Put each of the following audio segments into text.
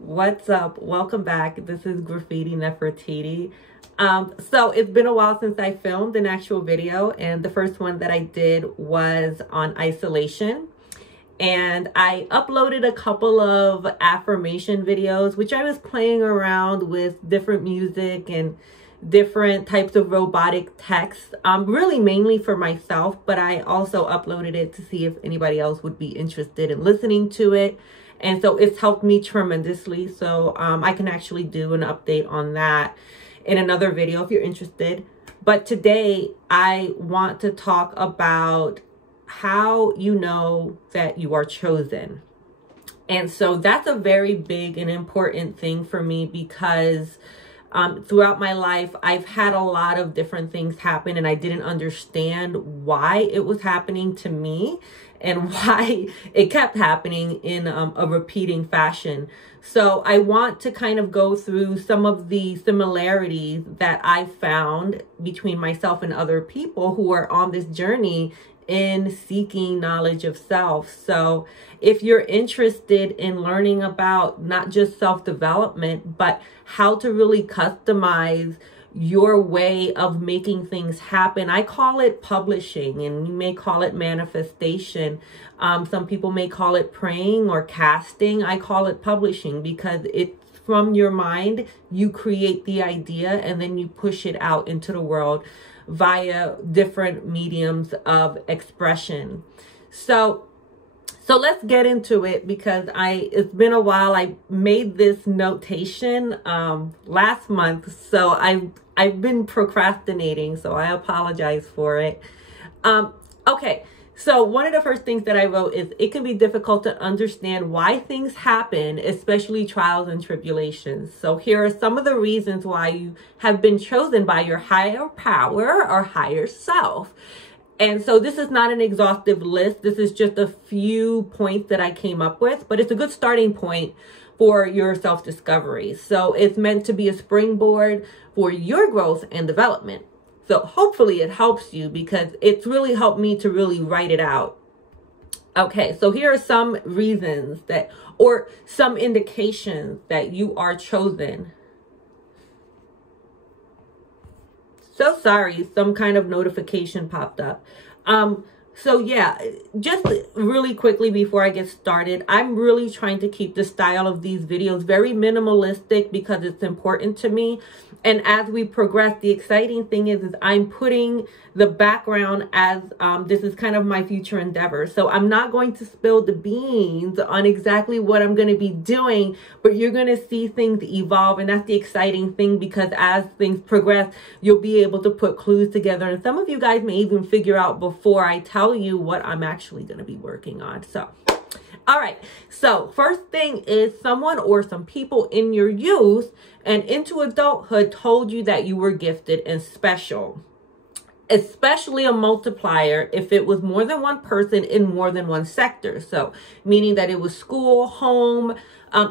What's up? Welcome back. This is Graffiti Nefertiti. So it's been a while since I filmed an actual video, and the first one that I did was on isolation. And I uploaded a couple of affirmation videos, which I was playing around with different music and different types of robotic text, really mainly for myself, but I also uploaded it to see if anybody else would be interested in listening to it. And so it's helped me tremendously. So I can actually do an update on that in another video if you're interested. But today I want to talk about how you know that you are chosen. And so that's a very big and important thing for me because throughout my life, I've had a lot of different things happen and I didn't understand why it was happening to me and why it kept happening in a repeating fashion. So I want to kind of go through some of the similarities that I found between myself and other people who are on this journey in seeking knowledge of self. So if you're interested in learning about not just self-development, but how to really customize your way of making things happen. I call it publishing, and you may call it manifestation. Some people may call it praying or casting. I call it publishing because it's from your mind. You create the idea and then you push it out into the world via different mediums of expression. So let's get into it because it's been a while. I made this notation last month, so I've been procrastinating, so I apologize for it. Okay, so one of the first things that I wrote is it can be difficult to understand why things happen, especially trials and tribulations. So here are some of the reasons why you have been chosen by your higher power or higher self. And so this is not an exhaustive list. This is just a few points that I came up with, but it's a good starting point for your self-discovery. So it's meant to be a springboard for your growth and development. So hopefully it helps you because it's really helped me to really write it out. Okay, so here are some reasons or some indications that you are chosen. So sorry, some kind of notification popped up. So yeah, just really quickly before I get started, I'm really trying to keep the style of these videos very minimalistic because it's important to me. And as we progress, the exciting thing is I'm putting the background as this is kind of my future endeavor. So I'm not going to spill the beans on exactly what I'm going to be doing, but you're going to see things evolve. And that's the exciting thing because as things progress, you'll be able to put clues together. And some of you guys may even figure out before I tell you what I'm actually going to be working on. So all right, so first thing is someone or some people in your youth and into adulthood told you that you were gifted and special, especially a multiplier if it was more than one person in more than one sector. So meaning that it was school, home,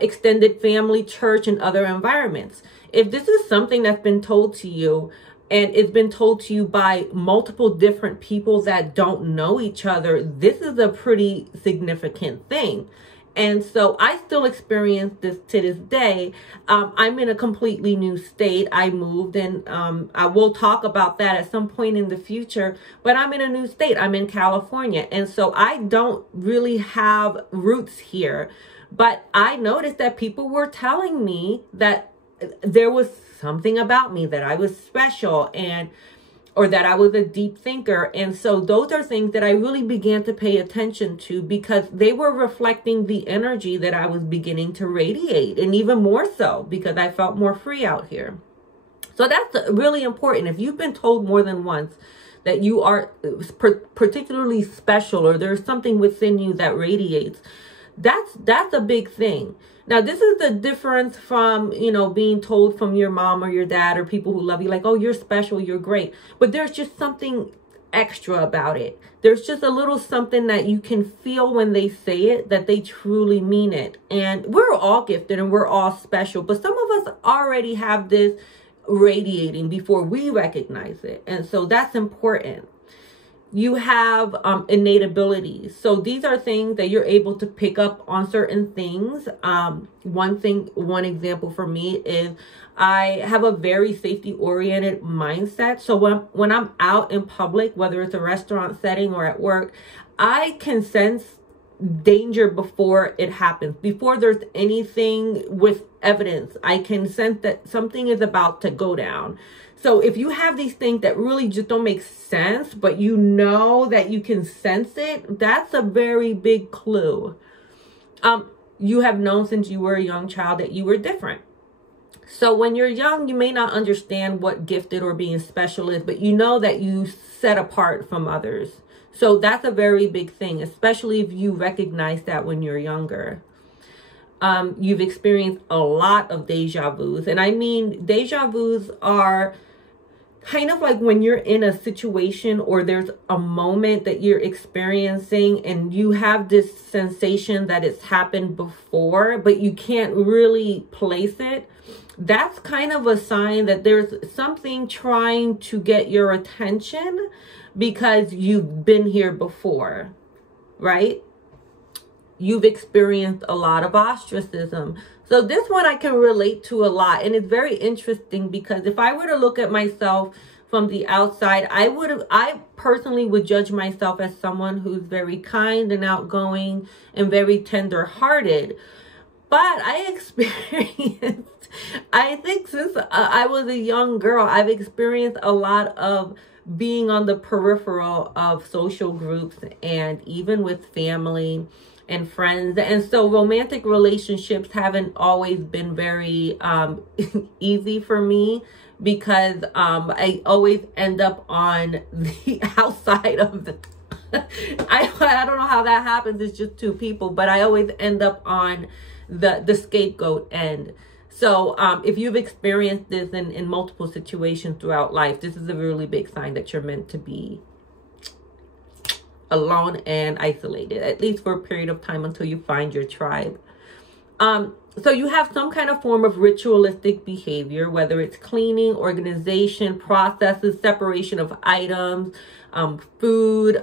extended family, church, and other environments. If this is something that's been told to you, and it's been told to you by multiple different people that don't know each other, this is a pretty significant thing. And so I still experience this to this day. I'm in a completely new state. I moved and I will talk about that at some point in the future, but I'm in a new state. I'm in California. And so I don't really have roots here, but I noticed that people were telling me that there was something about me, that I was special or that I was a deep thinker. And so those are things that I really began to pay attention to because they were reflecting the energy that I was beginning to radiate, and even more so because I felt more free out here. So that's really important. If you've been told more than once that you are particularly special or there's something within you that radiates, that's a big thing. Now, this is the difference from, being told from your mom or your dad or people who love you, like, oh, you're special, you're great. But there's just something extra about it. There's just a little something that you can feel when they say it, that they truly mean it. And we're all gifted and we're all special, but some of us already have this radiating before we recognize it. And so that's important. You have innate abilities. So these are things that you're able to pick up on certain things. One example for me is I have a very safety oriented mindset. So when I'm out in public, whether it's a restaurant setting or at work, I can sense danger before it happens, before there's anything with evidence. I can sense that something is about to go down. So if you have these things that really just don't make sense, but you know that you can sense it, that's a very big clue. You have known since you were a young child that you were different. So when you're young, you may not understand what gifted or being special is, but you know that you set apart from others. So that's a very big thing, especially if you recognize that when you're younger. You've experienced a lot of deja vus. And I mean, deja vus are kind of like when you're in a situation or there's a moment that you're experiencing and you have this sensation that it's happened before, but you can't really place it. That's kind of a sign that there's something trying to get your attention because you've been here before, right? You've experienced a lot of ostracism. So this one I can relate to a lot. And it's very interesting because if I were to look at myself from the outside, I personally would judge myself as someone who's very kind and outgoing and very tender-hearted. But I experienced, I think since I was a young girl, I've experienced a lot of being on the peripheral of social groups and even with family and friends. And so romantic relationships haven't always been very easy for me because I always end up on the outside of the I don't know how that happens. It's just two people, but I always end up on the scapegoat end. So if you've experienced this in multiple situations throughout life, this is a really big sign that you're meant to be alone and isolated, at least for a period of time until you find your tribe. So you have some kind of form of ritualistic behavior, whether it's cleaning, organization, processes, separation of items, food,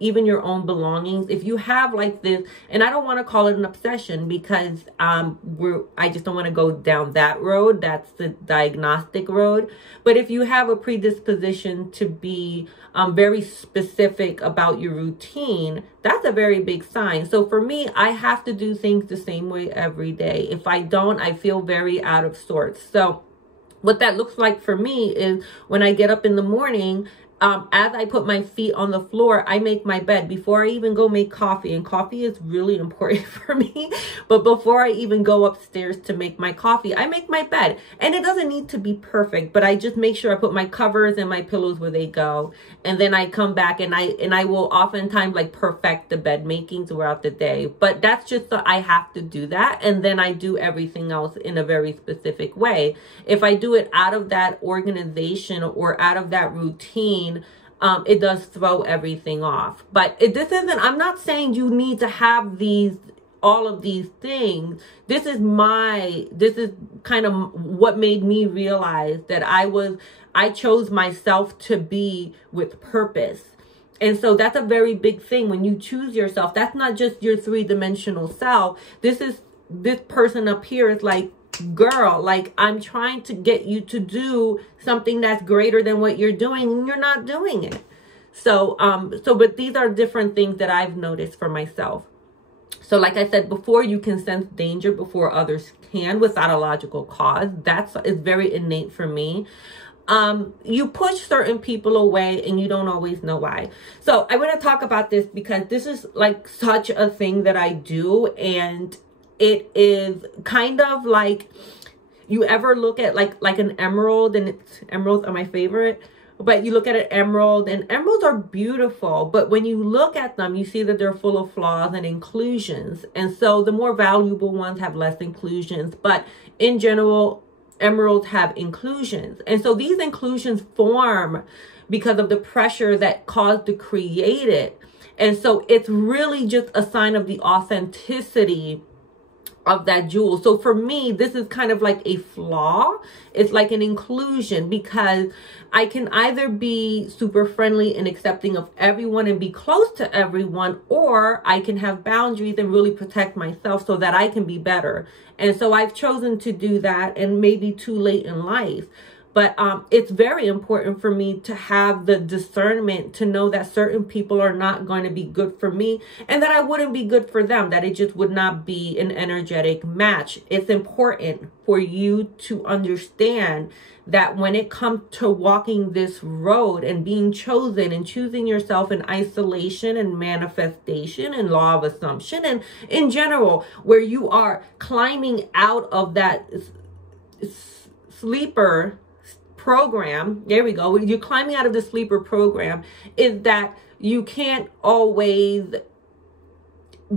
even your own belongings. If you have like this, and I don't want to call it an obsession because I just don't want to go down that road. That's the diagnostic road. But if you have a predisposition to be very specific about your routine, that's a very big sign. So for me, I have to do things the same way every day. If I don't, I feel very out of sorts. So what that looks like for me is when I get up in the morning, as I put my feet on the floor, I make my bed before I even go make coffee. And coffee is really important for me. But before I even go upstairs to make my coffee, I make my bed. And it doesn't need to be perfect, but I just make sure I put my covers and my pillows where they go. And then I come back and I will oftentimes like perfect the bed making throughout the day. But that's just so I have to do that. And then I do everything else in a very specific way. If I do it out of that organization or out of that routine, it does throw everything off. But I'm not saying you need to have all of these things. This is kind of what made me realize that I chose myself to be with purpose. And so that's a very big thing. When you choose yourself, that's not just your three-dimensional self. This person up here is like, girl, like I'm trying to get you to do something that's greater than what you're doing and you're not doing it. So but these are different things that I've noticed for myself. So like I said before, you can sense danger before others can without a logical cause. It's very innate for me. You push certain people away and you don't always know why. So I want to talk about this because this is like such a thing that I do, and it is kind of like, you ever look at like an emerald, and emeralds are my favorite, but you look at an emerald and emeralds are beautiful, but when you look at them, you see that they're full of flaws and inclusions. And so the more valuable ones have less inclusions, but in general, emeralds have inclusions. And so these inclusions form because of the pressure that caused to create it. And so it's really just a sign of the authenticity of that jewel. So for me, this is kind of like a flaw. It's like an inclusion, because I can either be super friendly and accepting of everyone and be close to everyone, or I can have boundaries and really protect myself so that I can be better. And so I've chosen to do that, and maybe too late in life. But it's very important for me to have the discernment to know that certain people are not going to be good for me, and that I wouldn't be good for them, that it just would not be an energetic match. It's important for you to understand that when it comes to walking this road and being chosen and choosing yourself in isolation and manifestation and law of assumption, and in general, where you are climbing out of that sleeper program, there we go, you're climbing out of the sleeper program, is that you can't always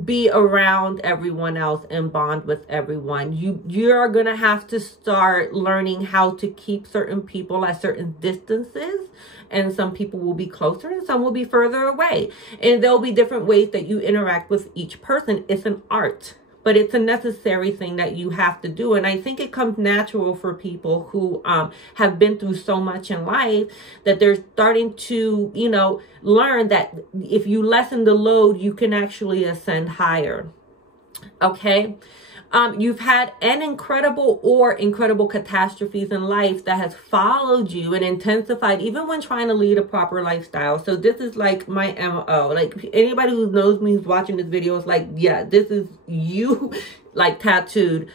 be around everyone else and bond with everyone. You're gonna have to start learning how to keep certain people at certain distances, and some people will be closer and some will be further away, and there'll be different ways that you interact with each person. It's an art, but it's a necessary thing that you have to do. And I think it comes natural for people who have been through so much in life, that they're starting to, learn that if you lessen the load, you can actually ascend higher. Okay. You've had an incredible catastrophes in life that has followed you and intensified even when trying to lead a proper lifestyle. So this is like my MO. Like, anybody who knows me, who's watching this video, is like, yeah, this is you, like, tattooed.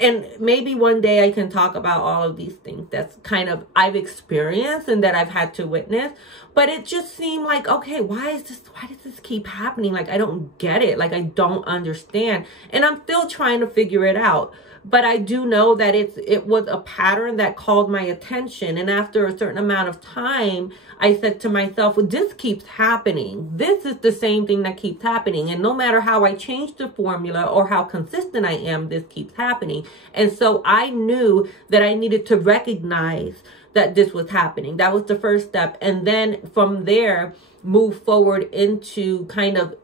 And maybe one day I can talk about all of these things that's kind of I've experienced and that I've had to witness. But it just seemed like, okay, why does this keep happening? Like, I don't get it. Like, I don't understand. And I'm still trying to figure it out. But I do know that it was a pattern that called my attention. And after a certain amount of time, I said to myself, well, this keeps happening. This is the same thing that keeps happening. And no matter how I change the formula or how consistent I am, this keeps happening. And so I knew that I needed to recognize that this was happening. That was the first step. And then from there, move forward into kind of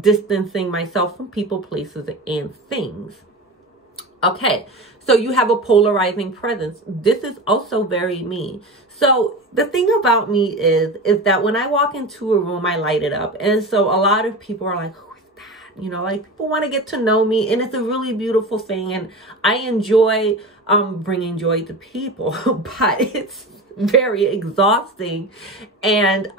distancing myself from people, places, and things. Okay, so you have a polarizing presence. This is also very me. So the thing about me is that when I walk into a room, I light it up. And so a lot of people are like, who is that? Like, people want to get to know me, and it's a really beautiful thing. And I enjoy bringing joy to people, but it's very exhausting. And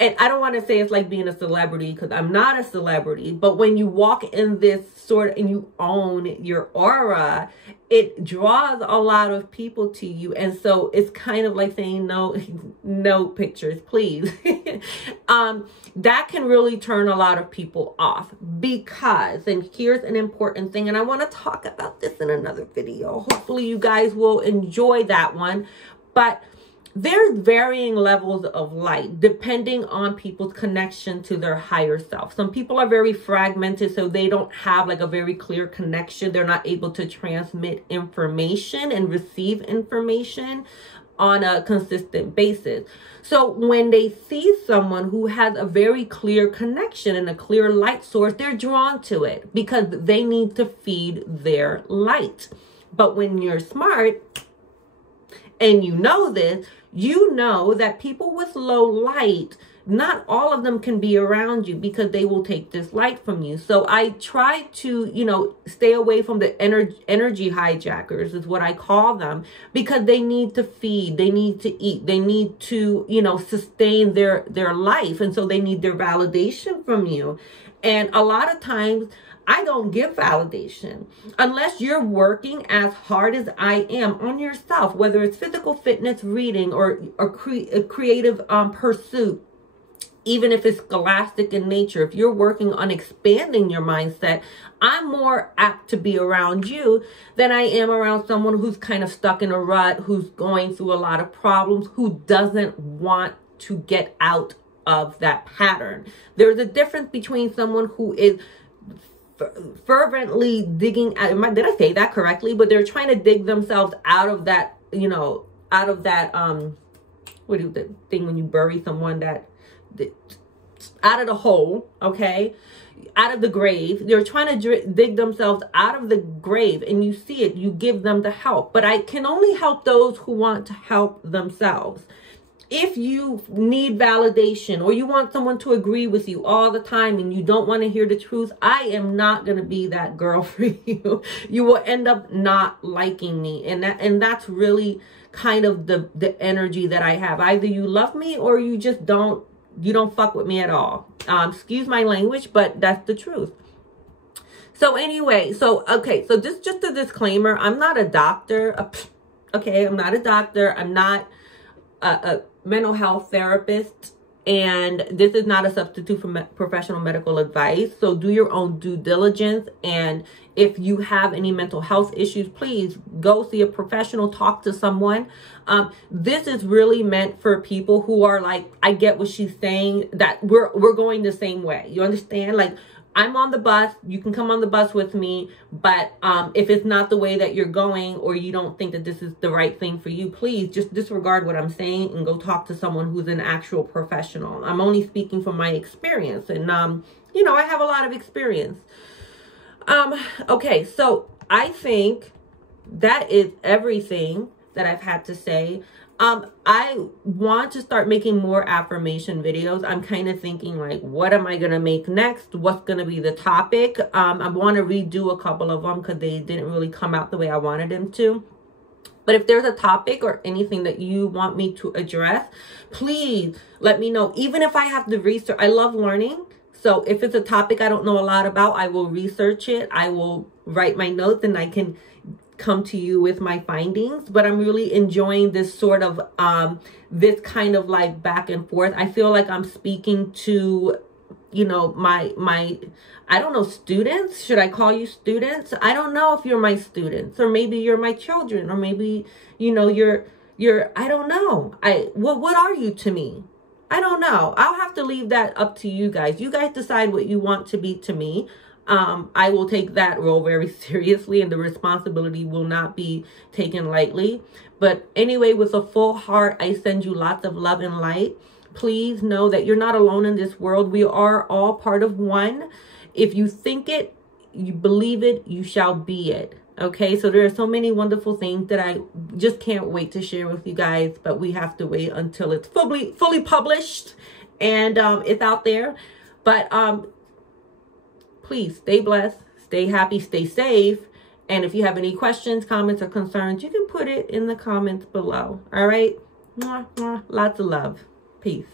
I don't want to say it's like being a celebrity, because I'm not a celebrity. But when you walk in this and you own your aura, it draws a lot of people to you. And so it's kind of like saying, no pictures, please. That can really turn a lot of people off, because, and here's an important thing, and I want to talk about this in another video. Hopefully you guys will enjoy that one. But there's varying levels of light depending on people's connection to their higher self. Some people are very fragmented, so they don't have like a very clear connection. They're not able to transmit information and receive information on a consistent basis. So when they see someone who has a very clear connection and a clear light source, they're drawn to it because they need to feed their light. But when you're smart and you know this, you know that people with low light, not all of them can be around you, because they will take this light from you. So I try to, stay away from the energy hijackers, is what I call them, because they need to feed, they need to eat, they need to, sustain their life. And so they need their validation from you. And a lot of times, I don't give validation unless you're working as hard as I am on yourself, whether it's physical fitness, reading, or a creative pursuit. Even if it's scholastic in nature, if you're working on expanding your mindset, I'm more apt to be around you than I am around someone who's kind of stuck in a rut, who's going through a lot of problems, who doesn't want to get out of that pattern. There's a difference between someone who is fervently digging out, did I say that correctly? But they're trying to dig themselves out of that, out of that, what is the thing when you bury someone, that out of the hole, okay? out of the grave. They're trying to dig themselves out of the grave, and you see it, you give them the help. But I can only help those who want to help themselves. If you need validation, or you want someone to agree with you all the time and you don't want to hear the truth, I am not going to be that girl for you. You will end up not liking me. And that's really kind of the energy that I have. Either you love me or you just don't fuck with me at all. Excuse my language, but that's the truth. So anyway, okay, so this just a disclaimer. I'm not a doctor. Okay, I'm not a doctor. I'm not a mental health therapist, and this is not a substitute for professional medical advice. So do your own due diligence, and if you have any mental health issues, please go see a professional, talk to someone. This is really meant for people who are like, I get what she's saying, that we're going the same way. You understand? Like, I'm on the bus, you can come on the bus with me, but if it's not the way that you're going, or you don't think that this is the right thing for you, please just disregard what I'm saying and go talk to someone who's an actual professional. I'm only speaking from my experience, and you know, I have a lot of experience. Okay, so I think that is everything that I've had to say. I want to start making more affirmation videos. I'm kind of thinking, like, what am I going to make next? What's going to be the topic? I want to redo a couple of them because they didn't really come out the way I wanted them to. But if there's a topic or anything that you want me to address, please let me know. Even if I have to research, I love learning. So if it's a topic I don't know a lot about, I will research it. I will write my notes, and I can come to you with my findings. But I'm really enjoying this sort of this kind of like back and forth. I feel like I'm speaking to, you know, my I don't know, students. Should I call you students? I don't know if you're my students, or maybe you're my children, or maybe, you know, you're I don't know. What are you to me? I don't know. I'll have to leave that up to you guys. You guys decide what you want to be to me. I will take that role very seriously, and the responsibility will not be taken lightly. But anyway, with a full heart, I send you lots of love and light. Please know that you're not alone in this world. We are all part of one. If you think it, you believe it, you shall be it. Okay, so there are so many wonderful things that I just can't wait to share with you guys, but we have to wait until it's fully published and it's out there. But please stay blessed, stay happy, stay safe. And if you have any questions, comments, or concerns, you can put it in the comments below. All right? Mwah, mwah. Lots of love. Peace.